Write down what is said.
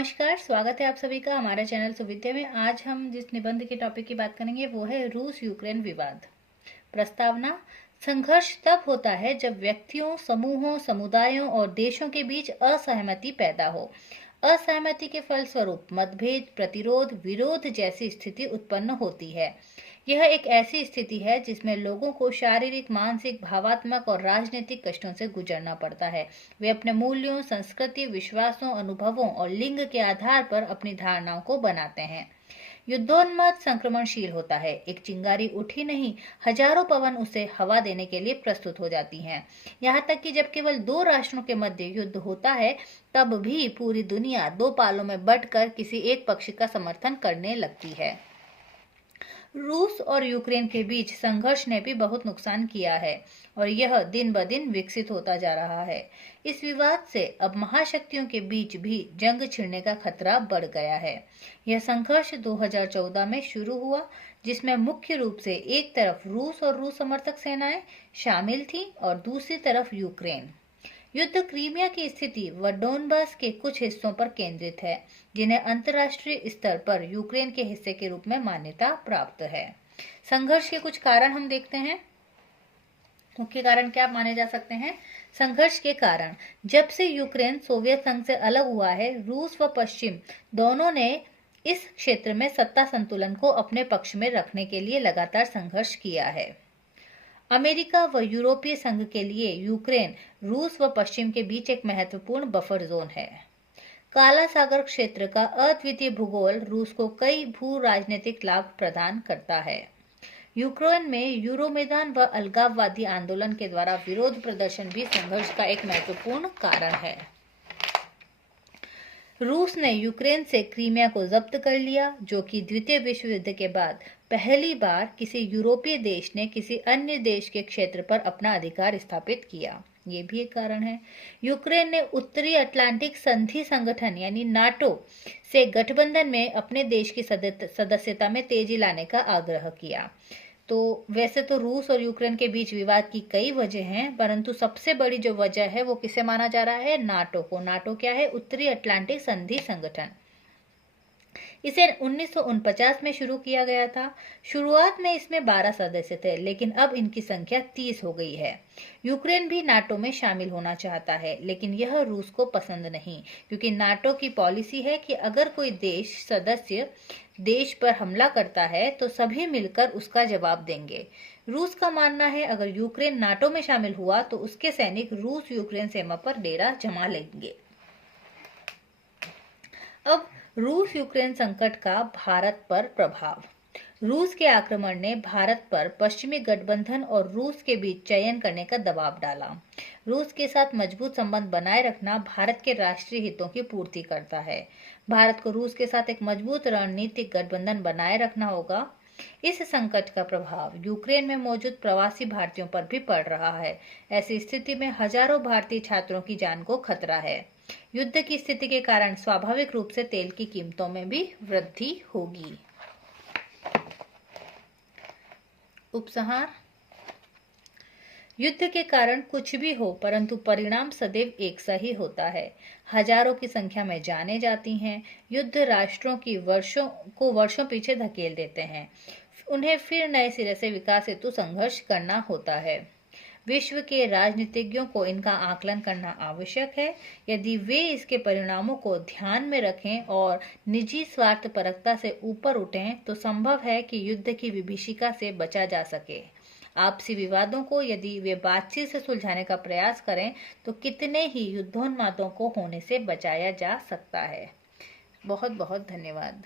नमस्कार, स्वागत है आप सभी का हमारे चैनल सुविद्या में। आज हम जिस निबंध के टॉपिक की बात करेंगे वो है रूस यूक्रेन विवाद। प्रस्तावना: संघर्ष तब होता है जब व्यक्तियों, समूहों, समुदायों और देशों के बीच असहमति पैदा हो। असहमति के फलस्वरूप मतभेद, प्रतिरोध, विरोध जैसी स्थिति उत्पन्न होती है। यह एक ऐसी स्थिति है जिसमें लोगों को शारीरिक, मानसिक, भावात्मक और राजनीतिक कष्टों से गुजरना पड़ता है। वे अपने मूल्यों, संस्कृति, विश्वासों, अनुभवों और लिंग के आधार पर अपनी धारणाओं को बनाते हैं। युद्धोन्माद संक्रमणशील होता है। एक चिंगारी उठी नहीं, हजारों पवन उसे हवा देने के लिए प्रस्तुत हो जाती हैं। यहाँ तक कि जब केवल दो राष्ट्रों के मध्य युद्ध होता है, तब भी पूरी दुनिया दो पालों में बंटकर किसी एक पक्ष का समर्थन करने लगती है। रूस और यूक्रेन के बीच संघर्ष ने भी बहुत नुकसान किया है और यह दिन ब दिन विकसित होता जा रहा है। इस विवाद से अब महाशक्तियों के बीच भी जंग छिड़ने का खतरा बढ़ गया है। यह संघर्ष 2014 में शुरू हुआ, जिसमें मुख्य रूप से एक तरफ रूस और रूस समर्थक सेनाएं शामिल थीं और दूसरी तरफ यूक्रेन। युद्ध क्रीमिया की स्थिति व डोनबास के कुछ हिस्सों पर केंद्रित है, जिन्हें अंतर्राष्ट्रीय स्तर पर यूक्रेन के हिस्से के रूप में मान्यता प्राप्त है। संघर्ष के कुछ कारण हम देखते हैं। मुख्य कारण क्या माने जा सकते हैं? संघर्ष के कारण: जब से यूक्रेन सोवियत संघ से अलग हुआ है, रूस व पश्चिम दोनों ने इस क्षेत्र में सत्ता संतुलन को अपने पक्ष में रखने के लिए लगातार संघर्ष किया है। अमेरिका व यूरोपीय संघ के लिए यूक्रेन रूस व पश्चिम के बीच एक महत्वपूर्ण बफर जोन है। काला सागर क्षेत्र का अद्वितीय भूगोल रूस को कई भू राजनीतिक लाभ प्रदान करता है। यूक्रेन में यूरोमेदान व अलगाववादी आंदोलन के द्वारा विरोध प्रदर्शन भी संघर्ष का एक महत्वपूर्ण कारण है। रूस ने यूक्रेन से क्रीमिया को जब्त कर लिया, जो कि द्वितीय विश्व युद्ध के बाद पहली बार किसी यूरोपीय देश ने किसी अन्य देश के क्षेत्र पर अपना अधिकार स्थापित किया। ये भी एक कारण है। यूक्रेन ने उत्तरी अटलांटिक संधि संगठन यानी नाटो से गठबंधन में अपने देश की सदस्यता में तेजी लाने का आग्रह किया। तो वैसे तो रूस और यूक्रेन के बीच विवाद की कई वजह हैं, परंतु सबसे बड़ी जो वजह है वो किसे माना जा रहा है? नाटो को। नाटो क्या है? उत्तरी अटलांटिक संधि संगठन। इसे 1949 में शुरू किया गया था। शुरुआत में इसमें 12 सदस्य थे, लेकिन अब इनकी संख्या 30 हो गई है। यूक्रेन भी नाटो में शामिल होना चाहता है, लेकिन यह रूस को पसंद नहीं, क्योंकि नाटो की पॉलिसी है कि अगर कोई देश सदस्य देश पर हमला करता है तो सभी मिलकर उसका जवाब देंगे। रूस का मानना है अगर यूक्रेन नाटो में शामिल हुआ तो उसके सैनिक रूस यूक्रेन सीमा पर डेरा जमा लेंगे। अब रूस यूक्रेन संकट का भारत पर प्रभाव। रूस के आक्रमण ने भारत पर पश्चिमी गठबंधन और रूस के बीच चयन करने का दबाव डाला। रूस के साथ मजबूत संबंध बनाए रखना भारत के राष्ट्रीय हितों की पूर्ति करता है। भारत को रूस के साथ एक मजबूत रणनीतिक गठबंधन बनाए रखना होगा। इस संकट का प्रभाव यूक्रेन में मौजूद प्रवासी भारतीयों पर भी पड़ रहा है। ऐसी स्थिति में हजारों भारतीय छात्रों की जान को खतरा है। युद्ध की स्थिति के कारण स्वाभाविक रूप से तेल की कीमतों में भी वृद्धि होगी। उपसंहार: युद्ध के कारण कुछ भी हो, परंतु परिणाम सदैव एक सा ही होता है। हजारों की संख्या में जानें जाती हैं। युद्ध राष्ट्रों की वर्षों पीछे धकेल देते हैं। उन्हें फिर नए सिरे से विकास हेतु संघर्ष करना होता है। विश्व के राजनीतिज्ञों को इनका आकलन करना आवश्यक है। यदि वे इसके परिणामों को ध्यान में रखें और निजी स्वार्थपरकता से ऊपर उठें, तो संभव है कि युद्ध की विभीषिका से बचा जा सके। आपसी विवादों को यदि वे बातचीत से सुलझाने का प्रयास करें तो कितने ही युद्धोन्मादों को होने से बचाया जा सकता है। बहुत बहुत धन्यवाद।